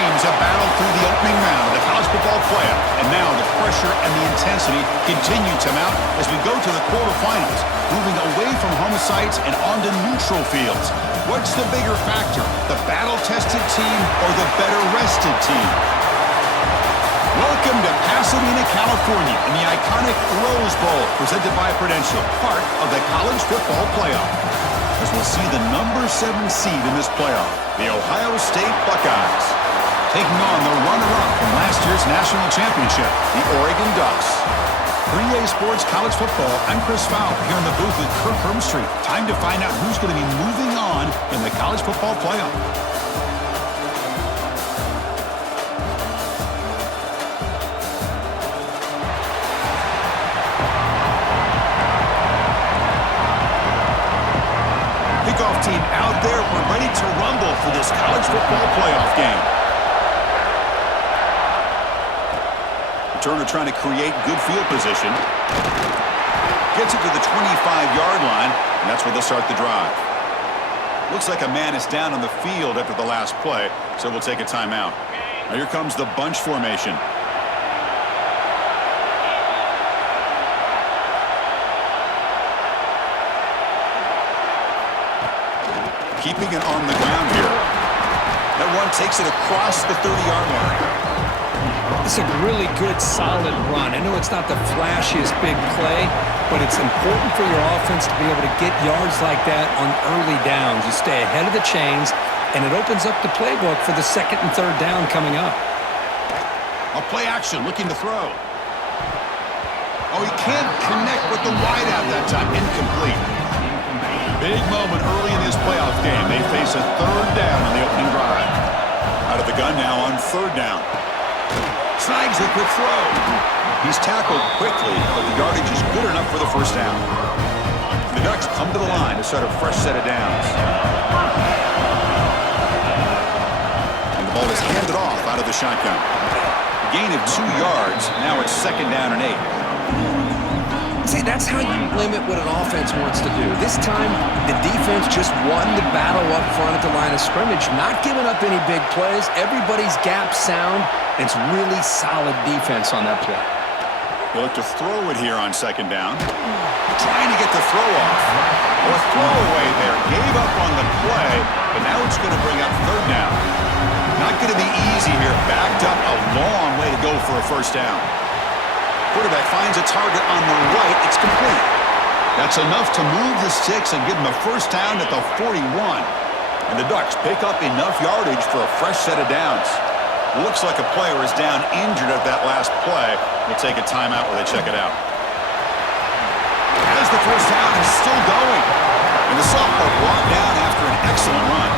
teams have battled through the opening round of the college football playoff, and now the pressure and the intensity continue to mount as we go to the quarterfinals, moving away from home sites and onto neutral fields. What's the bigger factor, the battle-tested team or the better-rested team? Welcome to Pasadena, California, in the iconic Rose Bowl, presented by Prudential, part of the college football playoff. As we'll see the number 7 seed in this playoff, the Ohio State Buckeyes, taking on the runner-up from last year's national championship, the Oregon Ducks. For EA Sports College Football, I'm Chris Fowler here in the booth with Kirk Hermstreet. Time to find out who's going to be moving on in the college football playoff. Kickoff team out there. We're ready to rumble for this college football playoff game. Turner trying to create good field position. Gets it to the 25-yard line, and that's where they'll start the drive. Looks like a man is down on the field after the last play, so we'll take a timeout. Now here comes the bunch formation. Keeping it on the ground here. That one takes it across the 30-yard line. It's a really good, solid run. I know it's not the flashiest big play, but it's important for your offense to be able to get yards like that on early downs. You stay ahead of the chains, and it opens up the playbook for the second and third down coming up. A play action, looking to throw. Oh, he can't connect with the wideout that time. Incomplete. Big moment early in this playoff game. They face a third down on the opening drive. Out of the gun now on third down. Snags a quick throw. He's tackled quickly, but the yardage is good enough for the first down. The Ducks come to the line to start a fresh set of downs. And the ball is handed off out of the shotgun. A gain of 2 yards. Now it's second down and 8. See, that's how you limit what an offense wants to do. This time, the defense just won the battle up front at the line of scrimmage, not giving up any big plays. Everybody's gap sound. It's really solid defense on that play. They look to throw it here on second down. Trying to get the throw off. Or a throwaway there. Gave up on the play, but now it's going to bring up third down. Not going to be easy here. Backed up a long way to go for a first down. Quarterback finds a target on the right. It's complete. That's enough to move the sticks and give them a first down at the 41. And the Ducks pick up enough yardage for a fresh set of downs. Looks like a player is down injured at that last play. We'll take a timeout while they check it out. As the first down is still going. And the sophomore brought down after an excellent run.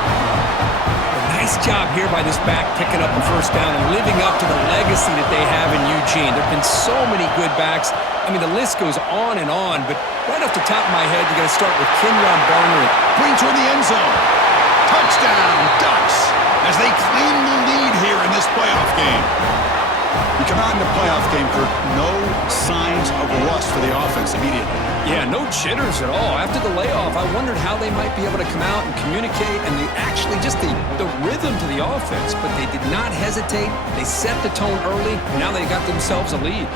Nice job here by this back picking up the first down and living up to the legacy that they have in Eugene. There have been so many good backs. I mean, the list goes on, but right off the top of my head, you got to start with Kenyon Barner. Bring toward the end zone. Touchdown, Ducks, as they claim the lead here in this playoff game. You come out in the playoff game, Kirk, no signs of rust for the offense immediately. Yeah, no jitters at all. After the layoff, I wondered how they might be able to come out and communicate and just the rhythm to the offense, but they did not hesitate. They set the tone early, and now they got themselves a lead.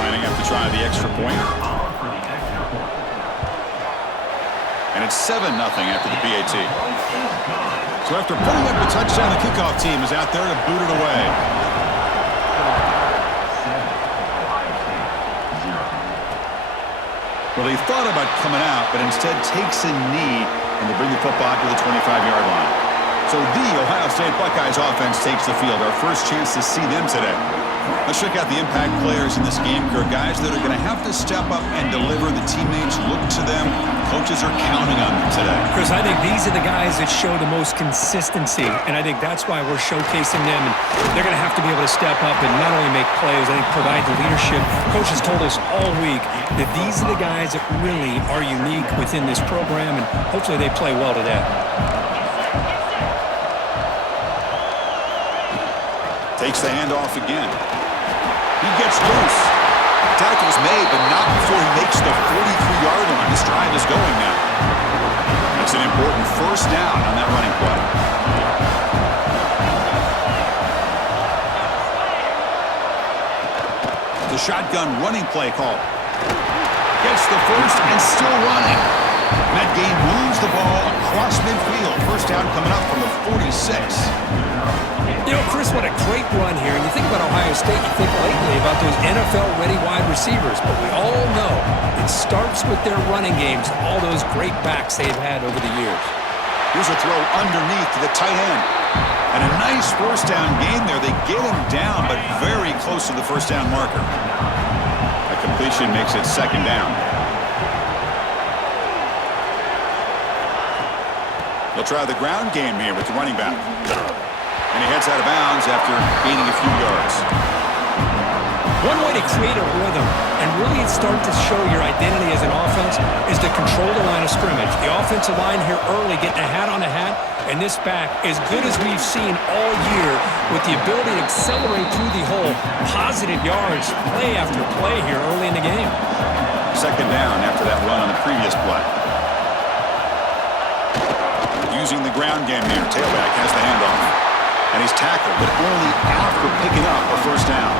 Lining up to try the extra point. And it's 7-0 after the PAT. So after putting up the touchdown, the kickoff team is out there to boot it away. Well, he thought about coming out, but instead takes a knee, and they bring the football to the 25-yard line. So the Ohio State Buckeyes offense takes the field. Our first chance to see them today. Let's check out the impact players in this game, Kirk. Guys that are going to have to step up and deliver. The teammates look to them. Coaches are counting on them today. Chris, I think these are the guys that show the most consistency, and I think that's why we're showcasing them. And they're going to have to be able to step up and not only make plays, I think provide the leadership. Coaches told us all week that these are the guys that really are unique within this program, and hopefully they play well today. Takes the handoff again. He gets loose. Tackle's made, but not before he makes the 43-yard line. This drive is going now. It's an important first down on that running play. The shotgun running play call. Gets the first and still running. And that game moves the ball across midfield. First down coming up from the 46. You know, Chris, what a great run here. And you think about Ohio State, you think lately about those NFL-ready wide receivers. But we all know it starts with their running games, all those great backs they've had over the years. Here's a throw underneath to the tight end. And a nice first down gain there. They get him down, but very close to the first down marker. A completion makes it second down. They'll try the ground game here with the running back. And he heads out of bounds after gaining a few yards. One way to create a rhythm and really start to show your identity as an offense is to control the line of scrimmage. The offensive line here early getting a hat on a hat, and this back, as good as we've seen all year, with the ability to accelerate through the hole, positive yards, play after play here early in the game. Second down after that run on the previous play. Using the ground game here, tailback has the handoff. And he's tackled, but only after picking up a first down.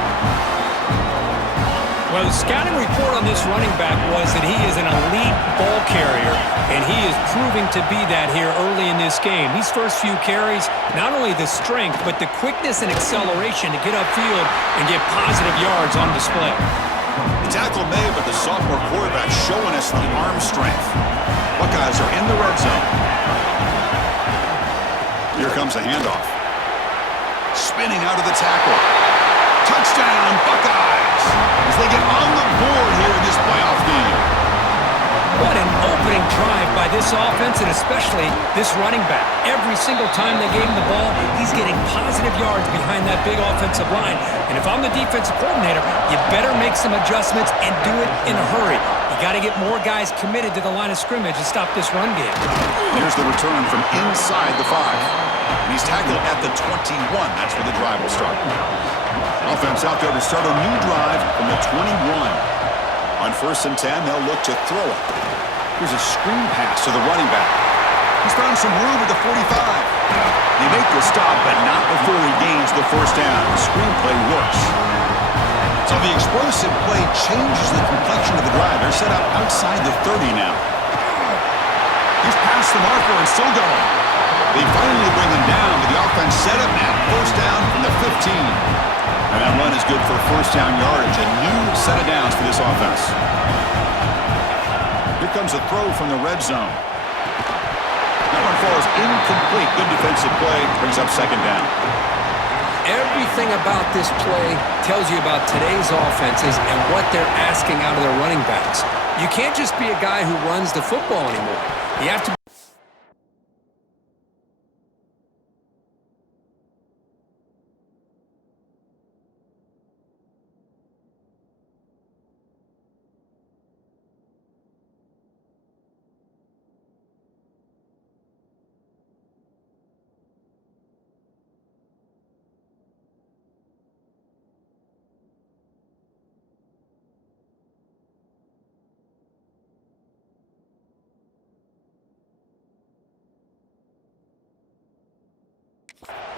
Well, the scouting report on this running back was that he is an elite ball carrier, and he is proving to be that here early in this game. These first few carries, not only the strength, but the quickness and acceleration to get upfield and get positive yards on display. The tackle made, but the sophomore quarterback showing us the arm strength. Buckeyes are in the red zone. Here comes a handoff. Spinning out of the tackle. Touchdown, Buckeyes! As they get on the board here in this playoff game. What an opening drive by this offense, and especially this running back. Every single time they gave him the ball, he's getting positive yards behind that big offensive line. And if I'm the defensive coordinator, you better make some adjustments and do it in a hurry. You got to get more guys committed to the line of scrimmage to stop this run game. Here's the return from inside the 5. And he's tackled at the 21. That's where the drive will start. Offense out there to start a new drive from the 21. On 1st and 10, they'll look to throw it. Here's a screen pass to the running back. He's found some room at the 45. They make the stop, but not before he gains the first down. The screen play works. So the explosive play changes the complexion of the drive. They're set up outside the 30 now. He's past the marker and still going. They finally bring him down, but the offense set up now. First down from the 15. And that run is good for first down yardage. A new set of downs for this offense. Here comes a throw from the red zone. That one falls incomplete. Good defensive play. Brings up second down. Everything about this play tells you about today's offenses and what they're asking out of their running backs. You can't just be a guy who runs the football anymore. You have to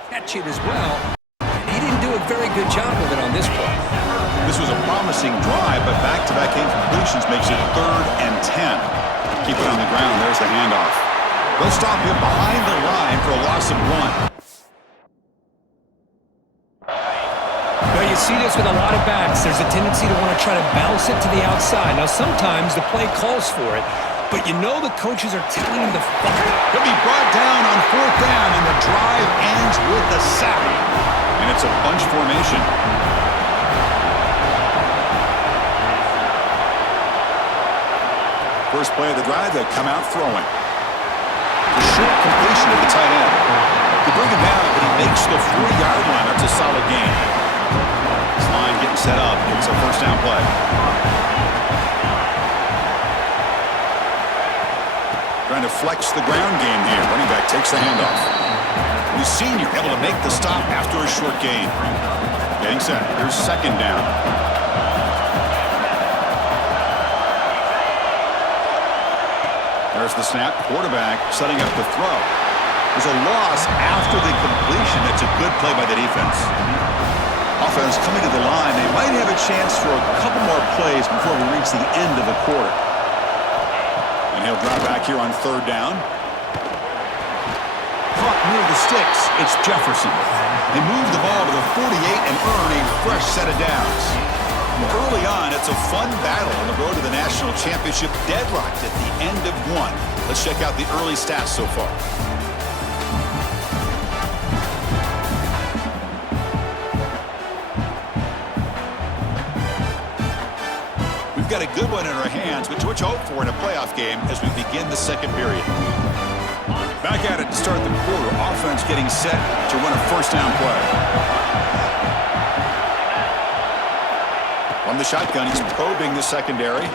catch it as well. He didn't do a very good job of it on this play. This was a promising drive, but back-to-back incompletions makes it 3rd and 10. Keep it on the ground. There's the handoff. They'll stop him behind the line for a loss of 1. Well, you see this with a lot of backs. There's a tendency to want to try to bounce it to the outside. Now, sometimes the play calls for it, but you know the coaches are telling him to fire. He'll be brought down on 4th down, and the drive ends with a sack. And it's a bunch formation. First play of the drive, they'll come out throwing. The short completion of the tight end. They bring him down, but he makes the 40-yard line. That's a solid gain. This line getting set up. It's a first down play. Trying to flex the ground game here. Running back takes the handoff. The senior able to make the stop after a short gain. Getting set. Here's second down. There's the snap. Quarterback setting up the throw. There's a loss after the completion. That's a good play by the defense. Offense coming to the line. They might have a chance for a couple more plays before we reach the end of the quarter. And he'll drop back here on third down. Caught near the sticks. It's Jefferson. They move the ball to the 48 and earn a fresh set of downs. Early on, it's a fun battle on the road to the national championship, deadlocked at the end of one. Let's check out the early stats so far. We've got a good one in our hands, which we hope for in a playoff game as we begin the second period. Back at it to start the quarter. Offense getting set to run a first down play. On the shotgun, he's probing the secondary.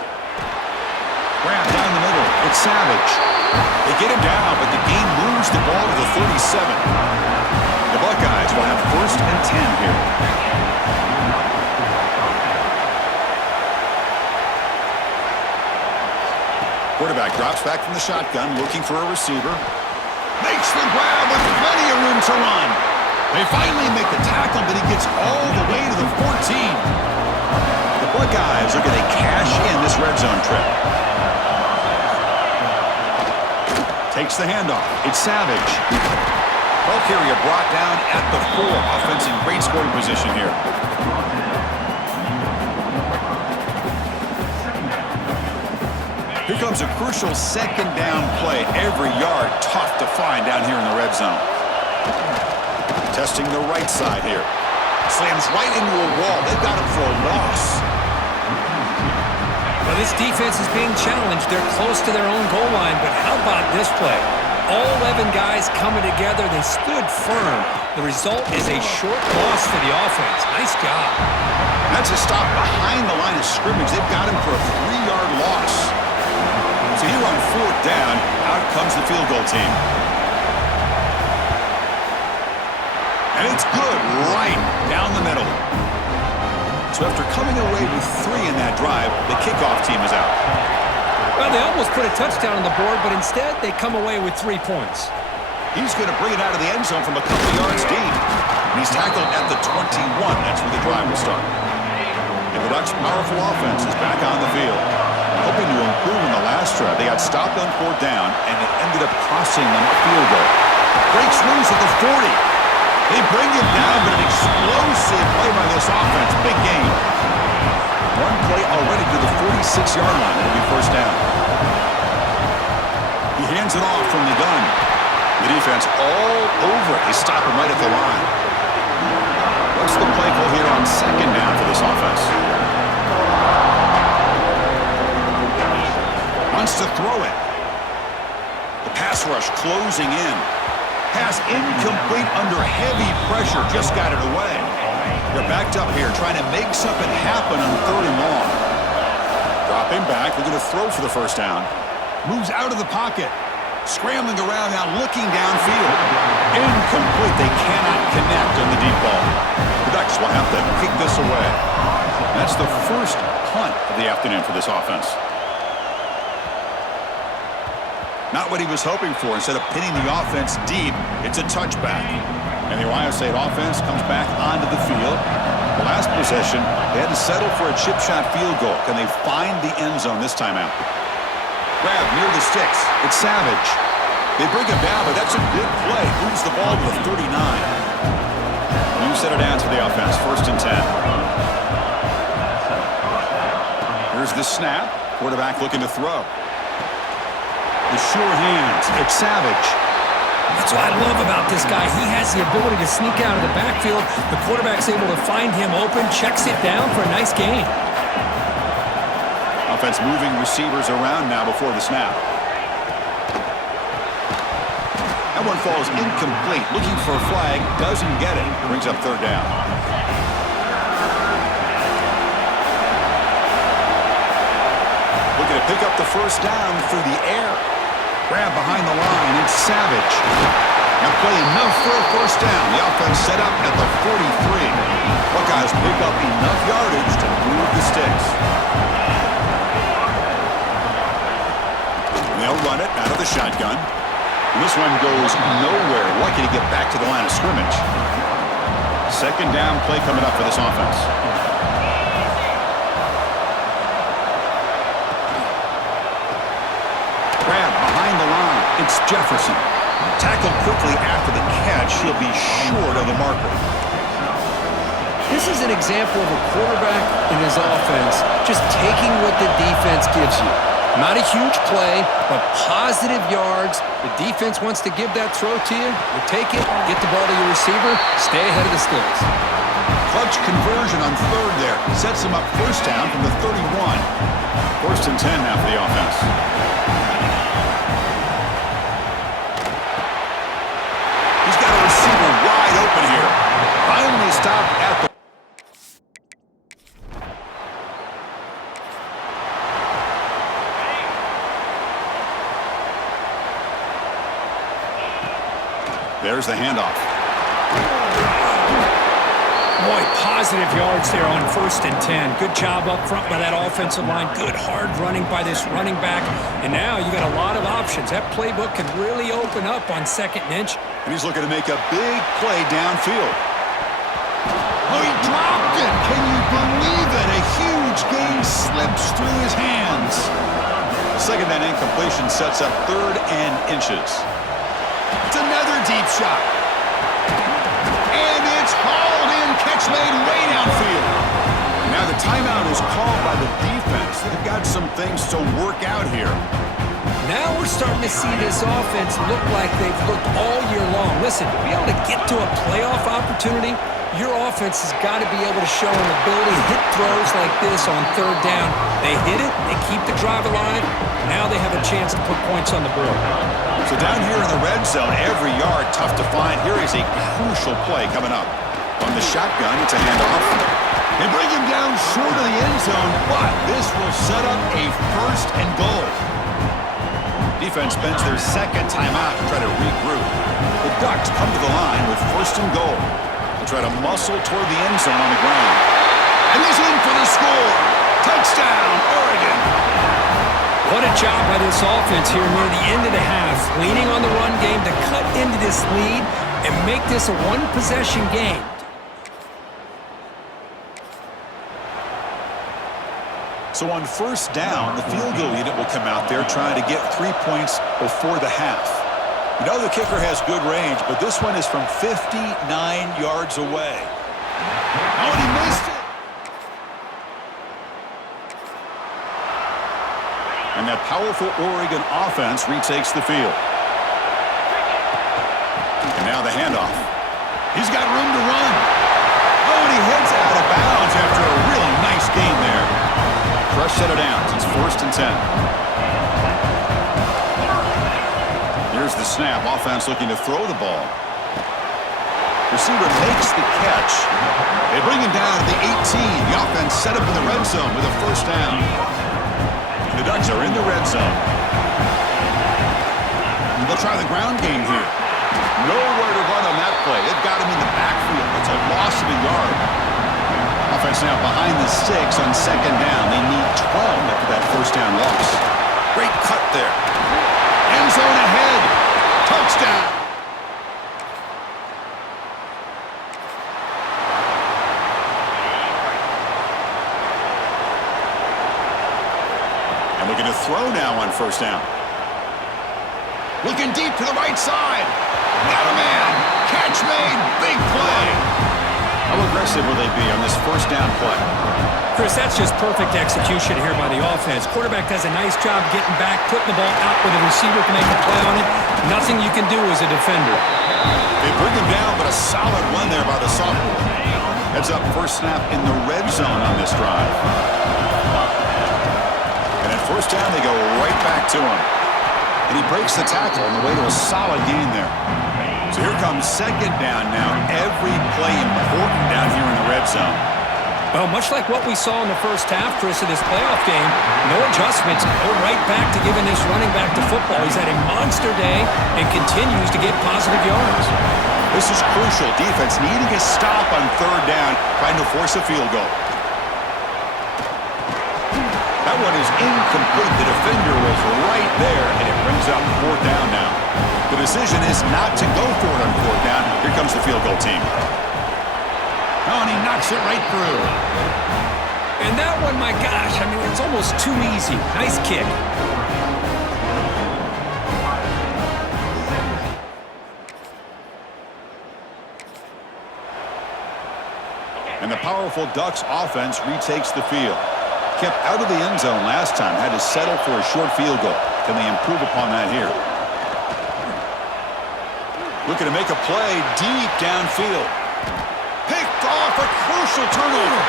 Grab down the middle. It's Savage. They get him down, but the game moves the ball to the 37. The Buckeyes will have first and 10 here. Quarterback drops back from the shotgun, looking for a receiver. Makes the grab with plenty of room to run. They finally make the tackle, but he gets all the way to the 14. The Buckeyes are going to cash in this red zone trip. Takes the handoff. It's Savage. Ball carrier brought down at the 4. Offense in great scoring position here. Here comes a crucial second down play. Every yard tough to find down here in the red zone. Testing the right side here. Slams right into a wall. They've got him for a loss. Well, this defense is being challenged. They're close to their own goal line, but how about this play? All 11 guys coming together. They stood firm. The result is a short loss for the offense. Nice job. That's a stop behind the line of scrimmage. They've got him for a 3-yard loss. So here on fourth down, out comes the field goal team. And it's good right down the middle. So after coming away with 3 in that drive, the kickoff team is out. Well, they almost put a touchdown on the board, but instead they come away with 3 points. He's going to bring it out of the end zone from a couple of yards deep. And he's tackled at the 21. That's where the drive will start. And the Ducks' powerful offense is back on the field. Hoping to improve in the last drive. They got stopped on fourth down, and it ended up costing them a field goal. Breaks loose at the 40. They bring him down, but an explosive play by this offense. Big game. One play already to the 46-yard line. It'll be first down. He hands it off from the gun. The defense all over it. They stop him right at the line. What's the play call here on second down for this offense? Wants to throw it. The pass rush closing in. Pass incomplete under heavy pressure. Just got it away. They're backed up here trying to make something happen on third and long. Dropping back. They're going to throw for the first down. Moves out of the pocket. Scrambling around now, looking downfield. Incomplete. They cannot connect on the deep ball. The Ducks will have to kick this away. That's the first punt of the afternoon for this offense. Not what he was hoping for. Instead of pinning the offense deep, it's a touchback. And the Ohio State offense comes back onto the field. The last possession, they had to settle for a chip shot field goal. Can they find the end zone this time out? Grab near the sticks. It's Savage. They bring him down, but that's a good play. Moves the ball to the 39. New set of downs for the offense. First and 10. Here's the snap. Quarterback looking to throw. The sure hands. It's Savage. That's what I love about this guy. He has the ability to sneak out of the backfield. The quarterback's able to find him open, checks it down for a nice gain. Offense moving receivers around now before the snap. That one falls incomplete. Looking for a flag. Doesn't get it. Brings up third down. Looking to pick up the first down through the air. Grab behind the line. It's Savage. Now play enough for a first down. The offense set up at the 43. Buckeyes pick up enough yardage to move the sticks. And they'll run it out of the shotgun. And this one goes nowhere. Lucky to get back to the line of scrimmage. Second down play coming up for this offense. Grab behind the line. It's Jefferson. Tackled quickly after the catch. He'll be short of the marker. This is an example of a quarterback in his offense just taking what the defense gives you. Not a huge play, but positive yards. The defense wants to give that throw to you. You take it, get the ball to your receiver, stay ahead of the sticks. Clutch conversion on third there. Sets him up first down from the 31. First and 10 now for the offense. He's got a receiver wide open here. Finally stopped at the... There's the handoff. Boy, positive yards there on first and 10. Good job up front by that offensive line. Good hard running by this running back. And now you got a lot of options. That playbook can really open up on second and inch. And he's looking to make a big play downfield. Oh, he dropped it. Can you believe it? A huge gain slips through his hands. The second down incompletion sets up third and inches. It's another deep shot. And it's hauled in. Catch made way downfield. Now the timeout is called by the defense. They've got some things to work out here. Now we're starting to see this offense look like they've looked all year long. Listen, to be able to get to a playoff opportunity, your offense has got to be able to show an ability to hit throws like this on third down. They hit it, they keep the drive alive. Now they have a chance to put points on the board. So down here in the red zone, every yard tough to find. Here is a crucial play coming up. On the shotgun, it's a handoff. They bring him down short of the end zone, but this will set up a first and goal. Defense spends their second timeout to try to regroup. The Ducks come to the line with first and goal. They try to muscle toward the end zone on the ground. And he's in for the score. Touchdown, Oregon. What a job by this offense here near the end of the half, leaning on the run game to cut into this lead and make this a one-possession game. So on first down, the field goal unit will come out there trying to get 3 points before the half. You know the kicker has good range, but this one is from 59 yards away. Oh, and he missed it. And that powerful Oregon offense retakes the field. And now the handoff. He's got room to run. Oh, and he heads out of bounds after a really nice gain there. Rush set it down. It's first and 10. Here's the snap. Offense looking to throw the ball. Receiver makes the catch. They bring him down at the 18. The offense set up in the red zone with a first down. The Ducks are in the red zone. They'll try the ground game here. Nowhere to run on that play. They've got him in the backfield. It's a loss of a yard. Offense now behind the sticks on second down. They need 12 after that first down loss. Great cut there. End zone ahead. Touchdown. And looking to throw now on first down. Looking deep to the right side. Got a man. Catch made. Big play. How aggressive will they be on this first down play? Chris, that's just perfect execution here by the offense. Quarterback does a nice job getting back, putting the ball out where the receiver can make a play on it. Nothing you can do as a defender. They bring him down, but a solid run there by the sophomore. Heads up first snap in the red zone on this drive. And at first down, they go right back to him. And he breaks the tackle on the way to a solid gain there. So here comes second down now. Every play important down here in the red zone. Well, much like what we saw in the first half, Chris, of this playoff game, no adjustments. We're right back to giving this running back to football. He's had a monster day and continues to get positive yards. This is crucial. Defense needing a stop on third down, trying to force a field goal. That That one is incomplete. The defender was right there, and it brings up fourth down now. The decision is not to go for it on fourth down. Here comes the field goal team. Oh, and he knocks it right through. And that one, my gosh, I mean, it's almost too easy. Nice kick. And the powerful Ducks offense retakes the field. Kept out of the end zone last time, had to settle for a short field goal. Can they improve upon that here? Looking to make a play deep downfield. Picked off, a crucial turnover.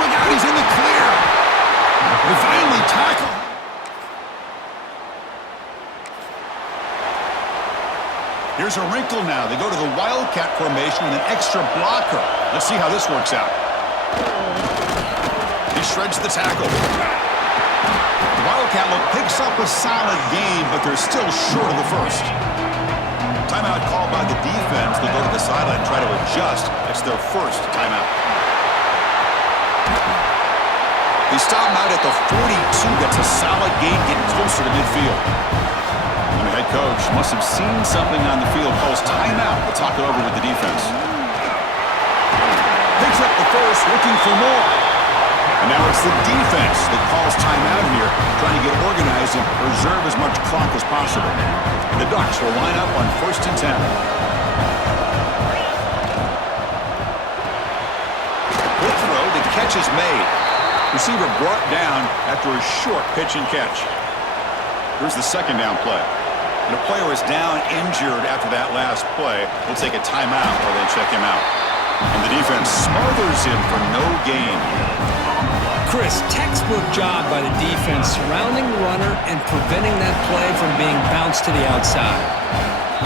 Look out, he's in the clear. They finally tackle. Here's a wrinkle now. They go to the Wildcat formation with an extra blocker. Let's see how this works out. He shreds the tackle. The Wildcat look picks up a solid gain, but they're still short of the first. Timeout called by the defense. They'll go to the sideline and try to adjust. It's their first timeout. They stop him out at the 42. That's a solid gain, getting closer to midfield. And the head coach must have seen something on the field. Calls timeout. We'll talk it over with the defense. Picks up the first, looking for more. And now it's the defense that calls timeout here, trying to get organized and preserve as much clock as possible. And the Ducks will line up on 1st and 10. Quick throw, the catch is made. Receiver brought down after a short pitch and catch. Here's the second down play. And a player is down injured after that last play. We'll take a timeout while they check him out. And the defense smothers him for no gain. Chris, textbook job by the defense surrounding the runner and preventing that play from being bounced to the outside.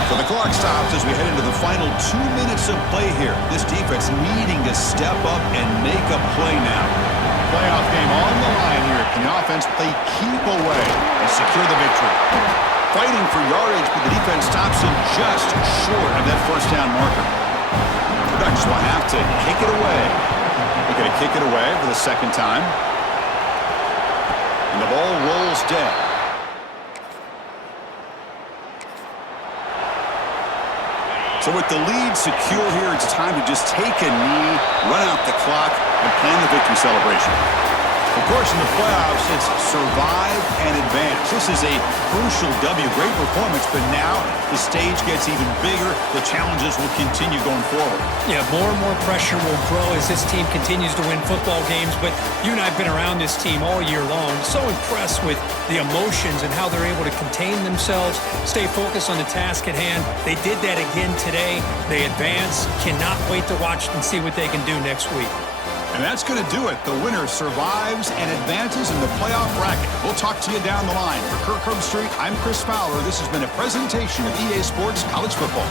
So the clock stops as we head into the final 2 minutes of play here. This defense needing to step up and make a play now. Playoff game on the line here. Can the offense play keep away and secure the victory? Fighting for yardage, but the defense stops him just short of that first down marker. The Ducks will have to kick it away. They're going to kick it away for the second time. And the ball rolls dead. So with the lead secure here, it's time to just take a knee, run out the clock, and plan the victory celebration. Of course, in the playoffs, it's survive and advance. This is a crucial W. Great performance, but now the stage gets even bigger. The challenges will continue going forward. Yeah, more and more pressure will grow as this team continues to win football games, but you and I have been around this team all year long. So impressed with the emotions and how they're able to contain themselves, stay focused on the task at hand. They did that again today. They advance. Cannot wait to watch and see what they can do next week. And that's going to do it. The winner survives and advances in the playoff bracket. We'll talk to you down the line. For Kirk Herbstreit, I'm Chris Fowler. This has been a presentation of EA Sports College Football.